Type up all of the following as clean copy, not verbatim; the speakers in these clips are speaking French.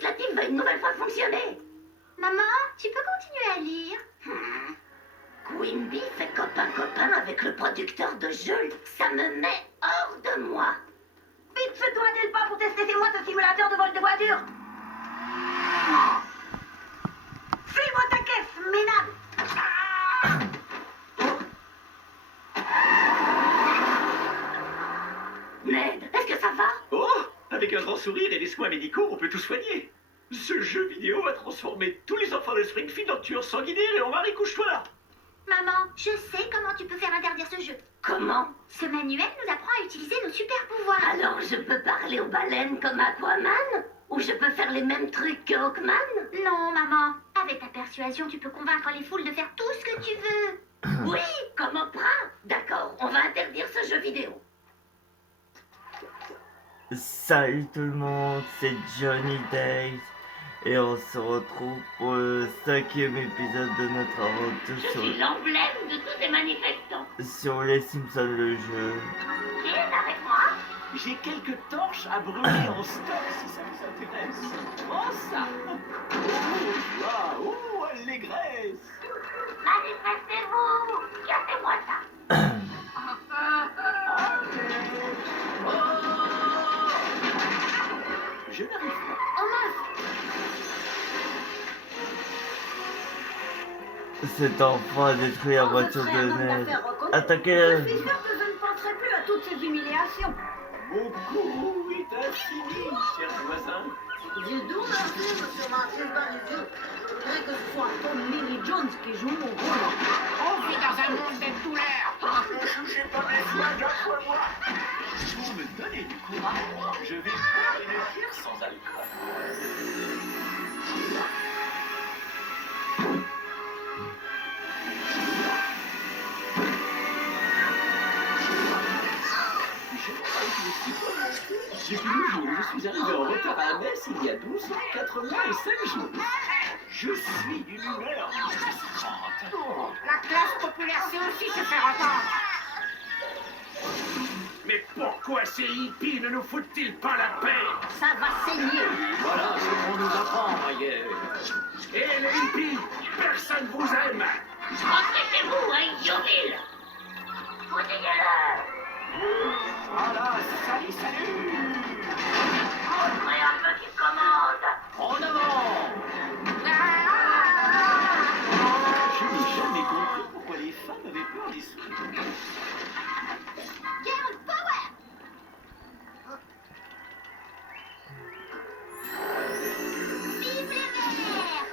législative va une nouvelle fois fonctionner. Maman, tu peux continuer à lire? Quimby fait copain-copain avec le producteur de jeux. Ça me met hors de moi. Vite, fais-toi un pas pour tester chez moi ce simulateur de vol de voiture. File-moi ta caisse, minable. Ned, est-ce que ça va? Oh, avec un grand sourire et des soins médicaux, on peut tout soigner. Ce jeu vidéo a transformé tous les enfants de Springfield en tueurs sanguinaires et en mari couche-toi là. Maman, je sais comment tu peux faire interdire ce jeu. Comment? Ce manuel nous apprend à utiliser nos super pouvoirs. Alors je peux parler aux baleines comme Aquaman? Ou je peux faire les mêmes trucs que Hawkman? Non, maman. Avec ta persuasion, tu peux convaincre les foules de faire tout ce que tu veux. Oui, comme Oprah. D'accord, on va interdire ce jeu vidéo. Salut tout le monde, c'est Johnny Days et on se retrouve pour le 5e épisode de notre aventure Je suis l'emblème de tous ces manifestants. sur les Simpsons le jeu. Qui est avec moi? J'ai quelques torches à brûler en stock si ça vous intéresse. Oh ça. Oh, allégresse. Manifestez-vous. Cassez-moi ça. Je n'arrive pas. Oh mince. Cet enfant a détruit la voiture de Ned. Attaquez-le. Je suis sûre que je ne penserai plus à toutes ces humiliations. Mon courroux est infini, cher voisin. J'ai d'où merci, monsieur Martin dans les yeux. Je voudrais que ce soit Tom Millie Jones qui joue mon rôle. On vit dans un monde de douleurs. Ne touchez pas mes soins à moi. Pour me donner du courage, je vais boire une bière sans alcool. Depuis le jour où je suis arrivé en retard à la messe, il y a 12 ans, 4 mois et 5 jours. Je suis d'une humeur frustrante. La classe populaire sait aussi se faire entendre. Mais pourquoi ces hippies ne nous foutent-ils pas la paix? Ça va saigner. Voilà ce qu'on nous apprend ailleurs. Et les hippies, personne vous aime. Rentrez chez vous, à Idioville. Foutez-le. Voilà, salut. Montrez un peu qui commande. En avant. Je n'ai jamais compris pourquoi les femmes avaient peur des souris. Girl power! Vive les verts!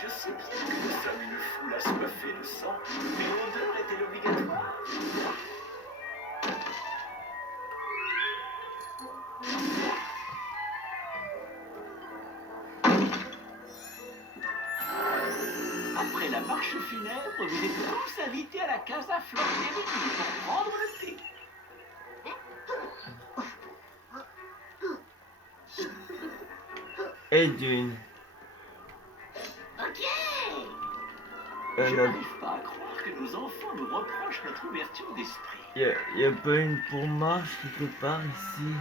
Je sais bien que nous sommes une foule assoiffée de sang, mais l'odeur est-elle obligatoire? Après la marche funèbre, vous êtes tous invités à la Casa Florieri pour prendre le thé. Et d'une. Ok. Je n'arrive pas à croire que nos enfants nous reprochent notre ouverture d'esprit. Y a pas une pourmarche quelque part ici?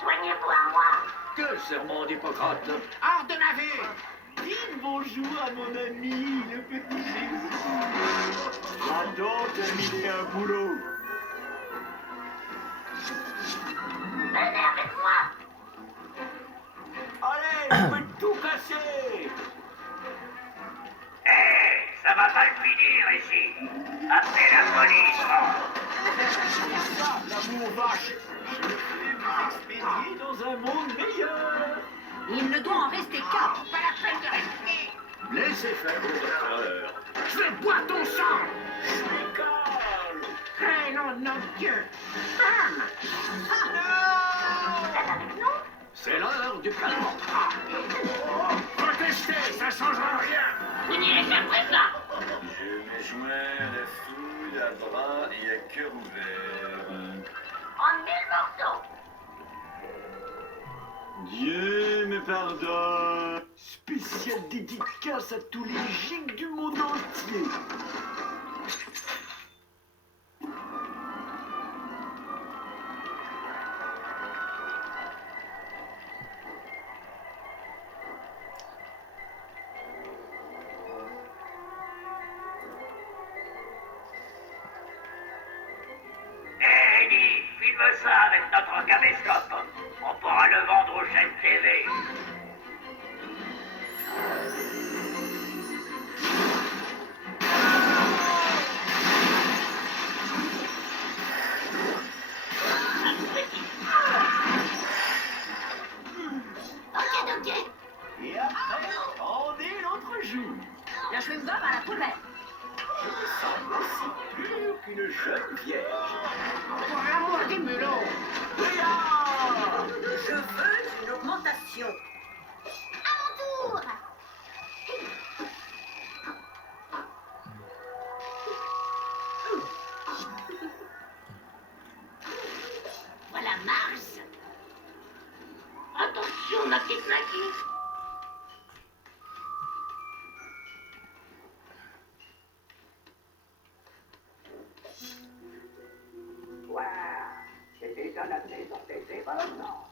Soignez-vous à moi. Que serment d'Hippocrate! Hors de ma vue. Dites bonjour à mon ami, le petit Jésus. J'adore terminer un boulot. Venez avec moi. Allez, je vais tout casser. Ça va mal finir ici. Appelez la police. C'est ça, l'amour vache. Je vais vous expédier dans un monde meilleur. Il ne doit en rester qu'un. Pas la peine de rester. Laissez faire vos docteurs. Je vais boire ton sang. Je suis calme. Eh non, non, Dieu. Femme. C'est l'heure du calmant. Protestez, ça changera rien. Vous n'y échapperez pas. Je me joins à la foule à bras et à cœur ouvert. En 1000 morceaux. Dieu me pardonne. Spéciale dédicace à tous les gigs du monde entier. ça avec notre caméscope. On pourra le vendre aux chaînes TV. Ok. Et après, on est l'autre jour. La chewing-gum à la poubelle. Je me sens aussi pur qu'une jeune vierge. Pour l'amour des mulots. Je veux une augmentation. À mon tour. Voilà Mars. Attention, ma petite Maggie. C'est déjà la maison des événements.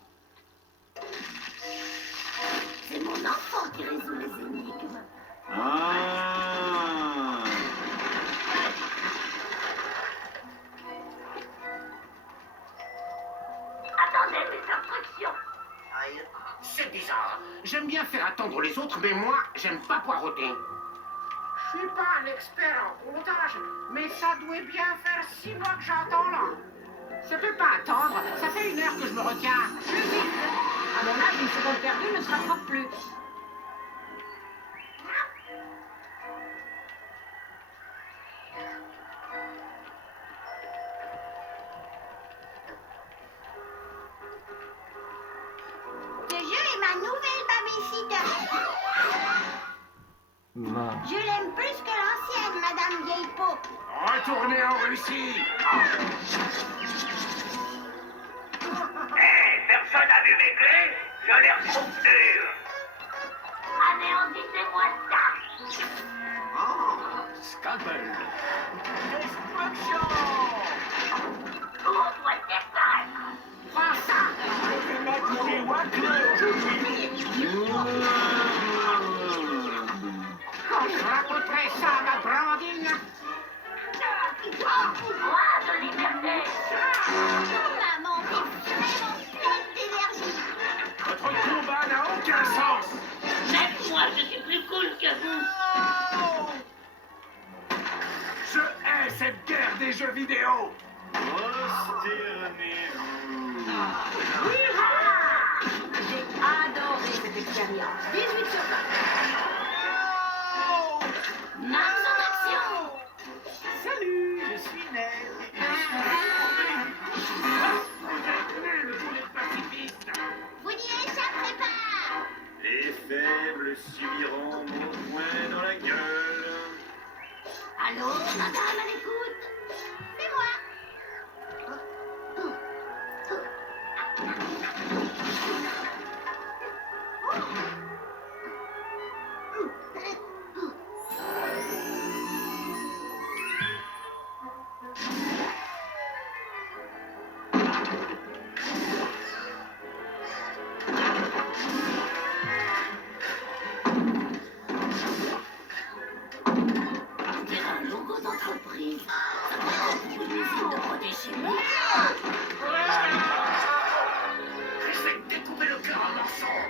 C'est mon enfant qui résout les énigmes. Ah. Attendez mes instructions. C'est bizarre. J'aime bien faire attendre les autres, mais moi, j'aime pas poireauter. Je suis pas un expert en comptage, mais ça doit bien faire 6 mois que j'attends là. Ça peut pas attendre, ça fait 1 heure que je me retiens. Je suis vite. À mon âge, une seconde perdue ne se rattrape plus. Ce jeu est ma nouvelle babysitter. Je l'aime plus que l'ancienne, Madame Vieille Peau. Retournez en Russie. Hé, personne n'a vu mes clés? Je les retrouve dures. Anéantissez-moi ça. Oh, Scalpel. Destruction. Où doit disparaître? Prends ça. Je vais mettre les Wackler aujourd'hui. Quand je raconterai ça à ma Brandine. Moi de liberté. Maman, t'es vraiment pleine d'énergie. Votre combat n'a aucun sens. Même moi, je suis plus cool que vous. Je hais cette guerre des jeux vidéo. Prosternez-vous. J'ai adoré cette expérience. 18 sur 20. Mars en action. Salut, je suis Ned. Vous êtes nuls, tous les pacifistes. Vous n'y échapperez pas. Les faibles subiront mon poing dans la gueule. Allô, madame, à l'écoute. C'est moi. On dirait un logo d'entreprise. Ça doit être pour une usine de produits chimiques. Je vais te découper le cœur en morceaux.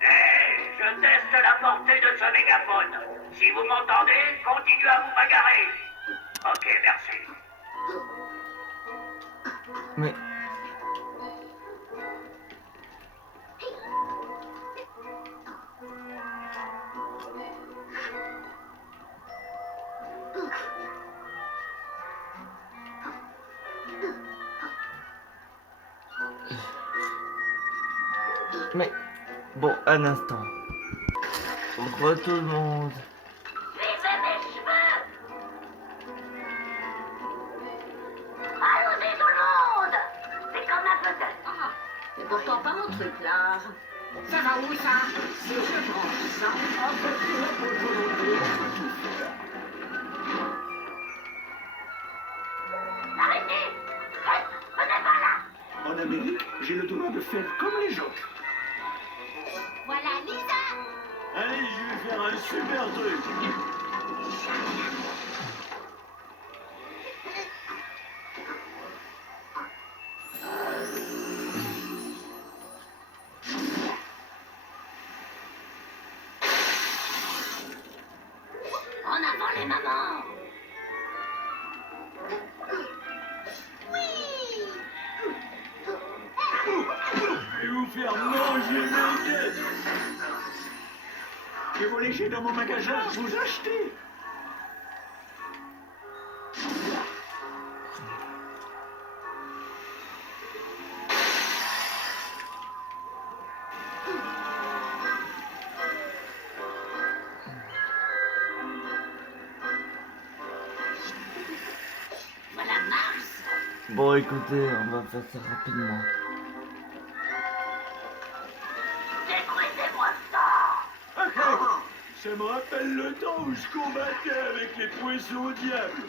Hé, je teste la portée de ce mégaphone. Si vous m'entendez, continuez à vous bagarrer. Ok, merci. Mais bon, un instant. Re tout le monde. Suivez mes cheveux. Allons-y tout le monde. C'est comme un puzzle. Ah, c'est pourtant pas mon truc là. Ça va où ça? Si je mange ça, on peut plus aujourd'hui. Arrêtez. Venez par là. En Amérique, j'ai le droit de faire comme les autres. Voilà Lisa. Allez, je vais faire un super truc. En avant les mamans. Je vais vous faire manger mes guettes. Je vous lécher dans mon magasin, vous achetez. Voilà Mars. Bon, écoutez, on va faire ça rapidement. Détruisez-moi ça. Ça me rappelle le temps où je combattais avec les poissons au diable.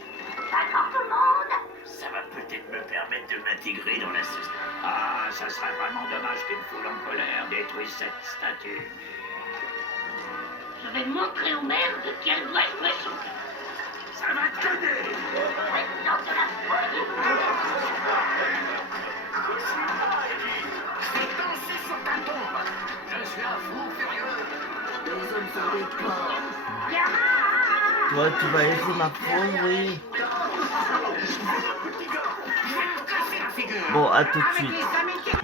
D'accord tout le monde. Ça va peut-être me permettre de m'intégrer dans la société. Ah, ça serait vraiment dommage qu'une foule en colère détruise cette statue. Je vais montrer aux mères de qui elle doit jouer son rôle. Ça va te donner. Président de la folie. Fais danser sur ta tombe. Je suis un fou furieux. Les hommes sont des porcs. Toi, tu vas laisser ma fonderie. Je vais te casser la figure. Bon, à tout de Avec suite. les Américains.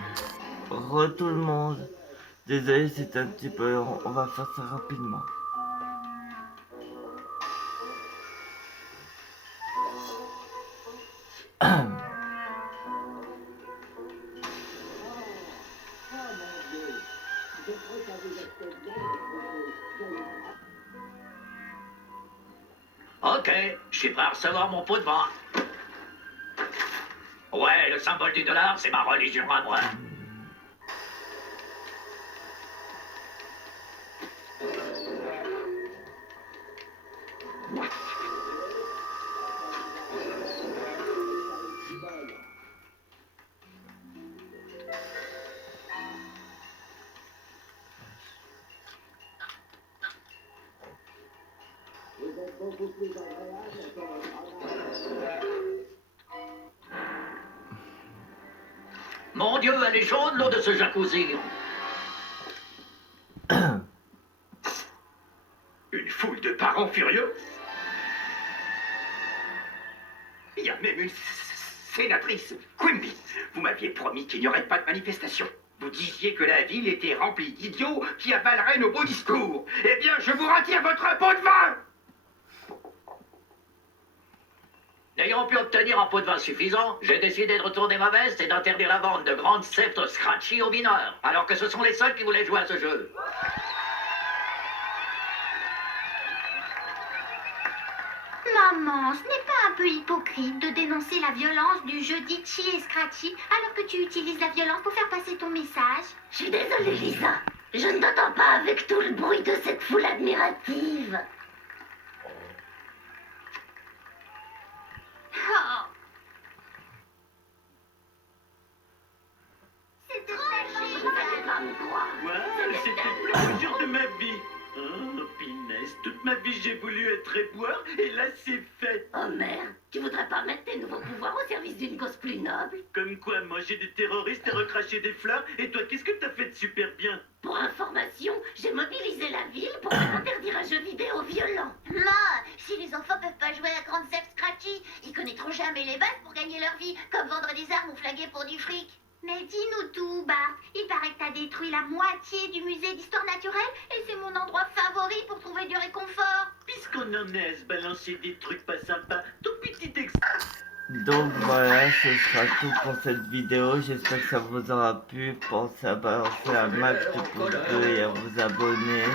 Re tout le monde. Désolé, c'est un petit peu long. On va faire ça rapidement. Ok, je suis prêt à recevoir mon pot de vin. Ouais, le symbole du dollar, c'est ma religion à moi. Mon Dieu, elle est chaude, l'eau de ce jacuzzi. Une foule de parents furieux. Il y a même une sénatrice, Quimby. Vous m'aviez promis qu'il n'y aurait pas de manifestation. Vous disiez que la ville était remplie d'idiots qui avaleraient nos beaux discours. Eh bien, je vous retire votre pot de vin. N'ayant pu obtenir un pot de vin suffisant, j'ai décidé de retourner ma veste et d'interdire la vente de grandes sceptres scratchy aux mineurs, alors que ce sont les seuls qui voulaient jouer à ce jeu. Maman, ce n'est pas un peu hypocrite de dénoncer la violence du jeu d'Itchy et Scratchy alors que tu utilises la violence pour faire passer ton message? Je suis désolée Lisa. Je ne t'entends pas avec tout le bruit de cette foule admirative. Oh. C'était tellement Vous n'allez pas me croire. Moi, c'était le plus beau jour de ma vie. Oh, pinesse, toute ma vie j'ai voulu être éboueur et là c'est fait. Oh merde, tu voudrais pas mettre tes nouveaux pouvoirs au service d'une cause plus noble? Comme quoi, manger des terroristes et recracher des fleurs. Et toi, qu'est-ce que t'as fait de super bien? Pour information, j'ai mobilisé la ville pour faire interdire un jeu vidéo violent. si les enfants peuvent pas jouer à Grand Theft Scratchy, ils connaîtront jamais les bases pour gagner leur vie, comme vendre des armes ou flaguer pour du fric. Mais dis-nous tout, Bart. Il paraît que t'as détruit la moitié du musée d'histoire naturelle et c'est mon endroit favori pour trouver du réconfort. Puisqu'on en est à se balancer des trucs pas sympas, tout petit ex... Donc voilà, ce sera tout pour cette vidéo. J'espère que ça vous aura plu. Pensez à balancer un max de pouces bleus et à vous abonner.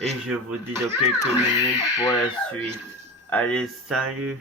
Et je vous dis dans quelques minutes pour la suite. Allez, salut!